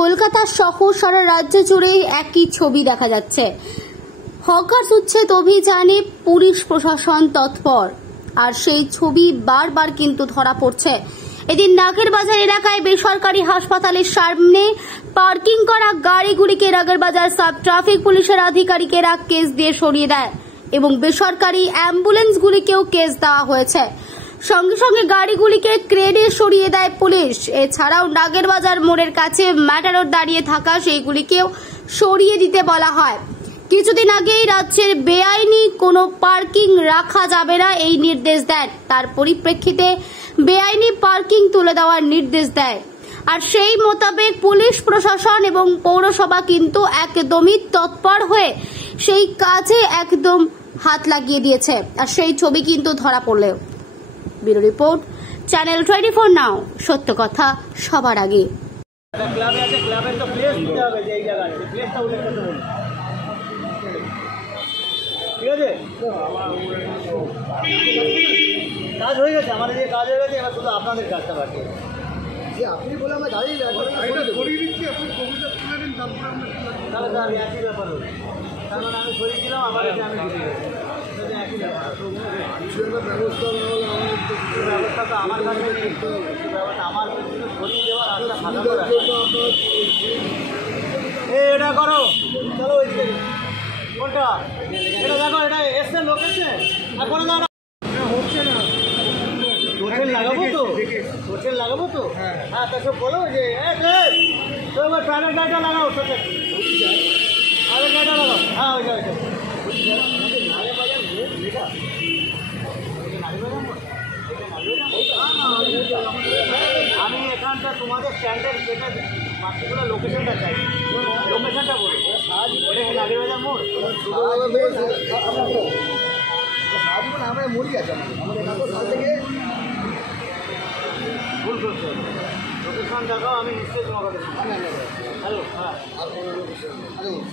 কলকাতা সহ সারা রাজ্য জুড়ে একই ছবি দেখা যাচ্ছে। হকার্স উচ্ছেদ অভিযানে পুলিশ প্রশাসন তৎপর, আর সেই ছবি বারবার কিন্তু ধরা পড়ছে। এদিন নাগেরবাজার এলাকায় বেসরকারি হাসপাতালের সামনে পার্কিং করা গাড়িগুলিকে নাগেরবাজার সাব ট্রাফিক পুলিশের আধিকারিকেরা কেস দিয়ে সরিয়ে দেয় এবং বেসরকারি অ্যাম্বুলেন্সগুলিকেও কেস দেওয়া হয়েছে। সঙ্গে সঙ্গে গাড়িগুলিকে ক্রেনে সরিয়ে দেয় পুলিশ। এছাড়াও নাগেরবাজার মোড়ের কাছে ম্যাটাডোর দাঁড়িয়ে থাকা সেইগুলিকেও সরিয়ে দিতে বলা হয়। কিছুদিন আগেই রাজ্যের বেআইনি কোনো পার্কিং রাখা যাবে না এই নির্দেশ দেন, তার পরিপ্রেক্ষিতে বেআইনি পার্কিং তুলে দেওয়ার নির্দেশ দেয়। আর সেই মোতাবেক পুলিশ প্রশাসন এবং পৌরসভা কিন্তু একদমই তৎপর হয়ে সেই কাজে একদম হাত লাগিয়ে দিয়েছে। আর সেই ছবি কিন্তু ধরা পড়লেও। ব্যুরো রিপোর্ট, চ্যানেল 24 নাও, সত্য কথা সবার আগে। ঠিক আছে, কাজ হয়ে গেছে, আমাদের যে কাজ হয়ে গেছে, এবার শুধু আপনাদের কাজটা বাকি আছে। আপনি বলে আমরা গাড়ি সরিয়ে দিচ্ছি, আপনি ছবিটা তুলে দিন, তাহলে তো আমি একই ব্যাপার হল। তার মানে আমি সরিয়ে দিলাম, আমার কাছে আমি দিতে গেছি, একই ব্যাপার। ব্যবস্থা তো আমার কাছে ব্যাপারটা আমার সরিয়ে দেওয়ার রাস্তা ফাঁকা করা। এটা করো, চলো ওইদিকে। কোনটা? এটা দেখো, এটা এসছে লোক এসছে, আর করে দাও না। হচ্ছে না, হোটেল লাগাবো তো, হোটেল লাগাবো তো। হ্যাঁ, তা সব বলো যে তো এবার প্রাইভেট গাড়িটা লাগাও, সাথে প্রাইভেট গাড়িটা লাগাও। হ্যাঁ, ওইটা ওইটা আমি এখানটা তোমাদের স্ট্যান্ডের যেটা পার্টিকুলার লোকেশনটা চাই, লোকেশনটা বলি। এটা নাগেরবাজার মোড়, আমরা মরি আছে আমাদের থেকে ভুল করতে হবে। লোকেশন দেখাও, আমি নিশ্চয়ই তোমার কথা। হ্যালো, হ্যাঁ,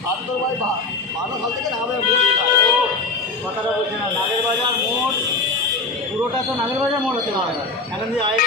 সাত ভাই 12 সাল থেকে নাগেরবাজার মোড় লেখা। কথাটা বলছে না, নাগেরবাজার মোড় পুরোটা তো নাগেরবাজার মোড় হতে পারে না। এখন যে আগে